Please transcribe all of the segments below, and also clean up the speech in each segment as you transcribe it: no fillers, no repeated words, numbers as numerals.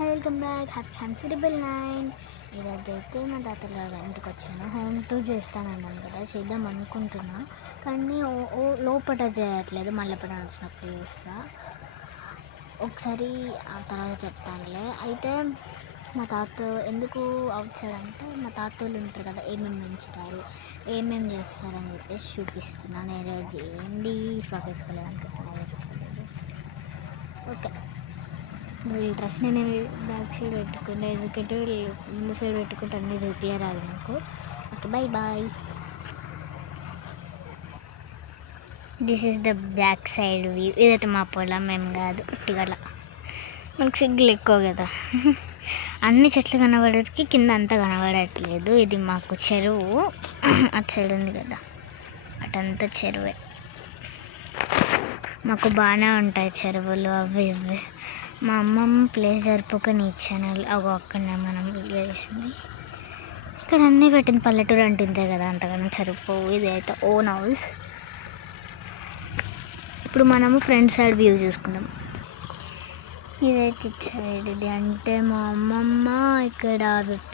Welcome back, happy considerable nine. ఈరోజు అయితే మా తాతల ఇంటికి వచ్చాను. హోమ్ టూర్ చేస్తానన్నాను కదా, చేద్దాం అనుకుంటున్నా, కానీ లోపల చేయట్లేదు. మళ్ళీ ఎప్పుడైనా వచ్చినప్పుడు చేస్తా. ఒకసారి ఆ తర్వాత చెప్తానులే. అయితే మా తాత ఎందుకు వచ్చారంటే, మా తాత వాళ్ళు ఉంటారు కదా, ఏమేమి పెంచుతారు, ఏమేమి చేస్తారని చెప్పేసి చూపిస్తున్నాను. ఈరోజు ఏంటి ఫ్రాక్ వేసుకోలేదు అనుకుంటున్నా, వేసుకోలేదు. ఓకే, నేను బ్యాక్ సైడ్ పెట్టుకుంటే, ఎందుకంటే ముందు సైడ్ పెట్టుకుంటే అన్నీ చూపించరాదు నాకు. Okay, bye bye. This is the back side view. ఇదైతే మా పొలం ఏం కాదు, ఉట్టిగల. మనకు సిగ్గులు ఎక్కువ కదా. అన్ని చెట్లు కనబడేటికి కింద అంతా కనబడట్లేదు. ఇది మాకు చెరువు, అటు సైడ్ ఉంది కదా, అటంతా చెరువే. మాకు బాగానే ఉంటాయి చెరువులు అవి ఇవి. మా అమ్మమ్మ ప్లేస్ సరిపోక నీ ఛానల్ అక్కడనే మనం వేసింది. ఇక్కడ అన్నీ పెట్టింది, పల్లెటూరు అంటుందే కదా, అంతగానో సరిపోవు. ఇది అయితే ఓన్ హౌస్. ఇప్పుడు మనము ఫ్రంట్ సైడ్ వ్యూ చూసుకుందాం. ఇదైతే ఇటు సైడ్. ఇది అంటే మా అమ్మమ్మ ఇక్కడ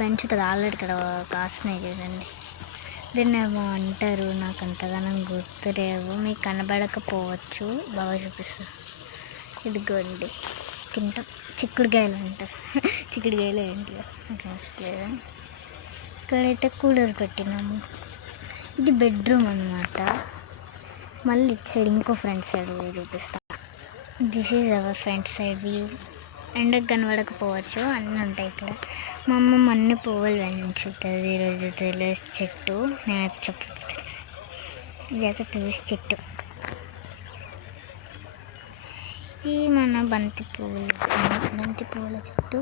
పెంచుతుంది ఆల్రెడీ. ఇక్కడ కాస్తున్నాయి చూడండి, దీన్ని ఏమో అంటారు, నాకు అంతగానో గుర్తులేవు, మీకు కనబడకపోవచ్చు. బాగా చూపిస్తుంది. ఇదిగోండి, తింటాం. చిక్కుడుకాయలు అంటారు, చిక్కుడుకాయలు ఏంటి లేదు. ఇక్కడైతే కూలర్ పెట్టినాము. ఇది బెడ్రూమ్ అన్నమాట. మళ్ళీ ఇటు సైడ్ ఇంకో ఫ్రంట్ సైడ్ వ్యూ చూపిస్తాను. This is our front side view. ఎండకు కనబడకపోవచ్చు, అన్నీ ఉంటాయి ఇక్కడ. మా అమ్మమ్మ అన్ని పువ్వులు పెంచుతుంది. ఈరోజు తులసి చెట్టు, నేనైతే చెప్పలేదు, ఇదైతే తులసి చెట్టు. ఇది మన బంతి పువ్వుల చెట్టు.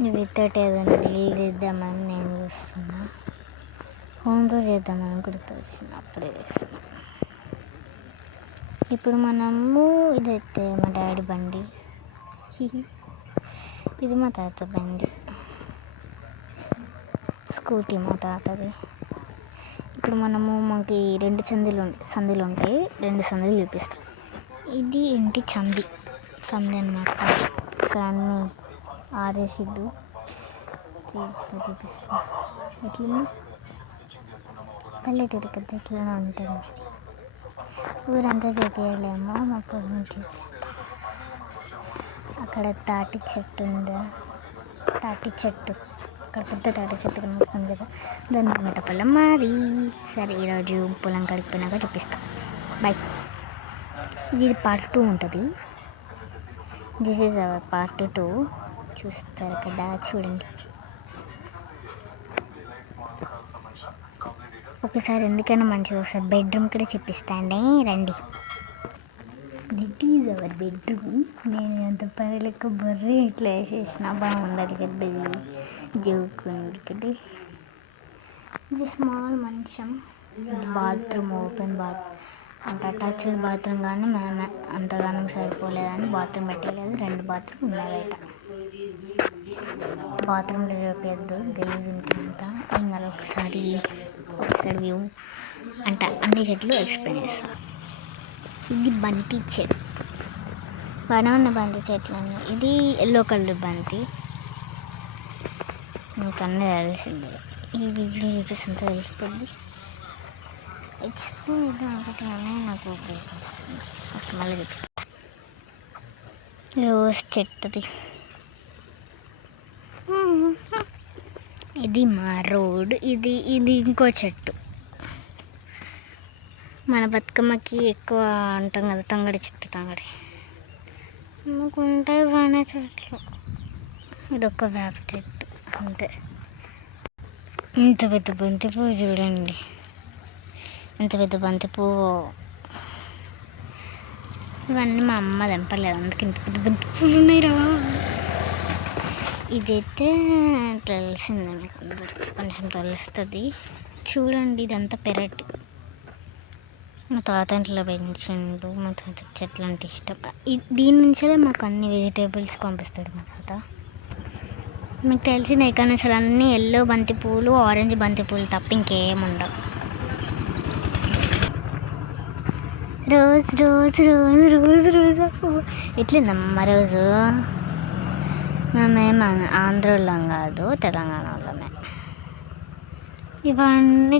వీటితోటి ఏదైనా రీల్ చేద్దామని నేను చూస్తున్నా. హోమ్ టూర్ చేద్దామని గుర్తొచ్చింది, అప్పుడే చేస్తున్నా. ఇప్పుడు మనము ఇదైతే మా డాడీ బండి, ఇది మా తాత బండి, స్కూటీ మా తాతది. ఇప్పుడు మనము మాకు రెండు సందులు ఉంటాయి, రెండు సందులు చూపిస్తాం. ఇది ఇంటి సంది అన్నమాట. ఇక్కడ అన్నీ ఆరేసిడ్డు తీసుకొని చూపిస్తాం. ఎట్లా పల్లెటూరు కదా, ఎట్లా ఉంటుంది. ఊరంతా చూపించలేమో, మా పొలం చూపిస్తా. అక్కడ తాటి చెట్టు ఉంది, తాటి చెట్టు, అక్కడ పెద్ద తాటి చెట్టు కనిపిస్తుంది కదా, దాని అన్నమాట పొలం మాది. సరే, ఈరోజు పొలం కడిగిపోయినాక చూపిస్తా. బాయ్. ఇది పార్ట్ 2 ఉంటుంది. This is our part 2. చూస్తారు కదా, చూడండి. ఒకసారి ఎందుకైనా మంచిది, ఒకసారి బెడ్రూమ్ కూడా చూపిస్తాండి, రండి. దిట్ ఈజ్ అవర్ బెడ్రూమ్. నేను ఎంత పని లెక్క బర్రె ఇట్లా వేసేసిన, బాగుండాలి కదా, జోకుంది కదా. ఇది స్మాల్ మంచం. ఇది బాత్రూమ్, ఓపెన్ బాత్ అంటే అటాచ్డ్ బాత్రూమ్, కానీ మేము అంతగానం సరిపోలేదని బాత్రూమ్ పెట్టలేదు. 2 బాత్రూమ్ ఉన్నాయి బయట. బాత్రూమ్లో చూపించద్దు, గలీజ్ ఉంటుందంతా. ఇంకా ఒకసారి వ్యూ అంటే అన్ని చెట్లు ఎక్స్ప్లెయిన్ చేస్తాను. ఇది బంతి చెట్టు, బాగానే ఉన్న బంతి చెట్లు అన్నీ. ఇది ఎల్లో కలర్ బంతి, మీకు అన్నీ తెలిసింది. ఈ వీడియో చూపిస్తుంటే తెలిసిపోద్ది. ఎక్స్ప్లెయిన్ చేద్దాం అనుకుంటున్నానే, నాకు బ్రేక్ వస్తుంది. ఓకే, మళ్ళీ చూపిస్తాను. రోజ్ చెట్టుది. ఇది మా రోడ్. ఇది ఇంకో చెట్టు. మన బతుకమ్మకి ఎక్కువ అంటాం కదా, తంగడి చెట్టు. మాకుంటాయి బాగానే చెట్లు. ఇదొక వేప చెట్టు అంతే. ఇంత పెద్ద బంతి పువ్వు చూడండి, ఎంత పెద్ద బంతి పువ్వు. ఇవన్నీ మా అమ్మ తెంపలేదు, అందుకే ఇంత పెద్ద బంతి పువ్వులు ఉన్నాయి రా. ఇదైతే తెలిసింది మీకు అందరికి, కొంచెం తెలుస్తుంది. చూడండి, ఇదంతా పెరటి. మా తాత ఇంట్లో పెంచిండు. మా తాత చెట్లు అంటే ఇష్టం. దీని నుంచే మాకు అన్ని వెజిటేబుల్స్ పంపిస్తాడు మా తాత. మీకు తెలిసింది, ఎక్కడ నుంచి అన్నీ ఎల్లో బంతి పూలు, ఆరెంజ్ బంతి పూలు తప్ప ఇంకేముండవు. రోజు రోజు రోజు రోజు రోజు ఎట్లుందమ్మ రోజు. మేమేం ఆంధ్రోళ్ళం కాదు, తెలంగాణ వాళ్ళమే. ఇవన్నీ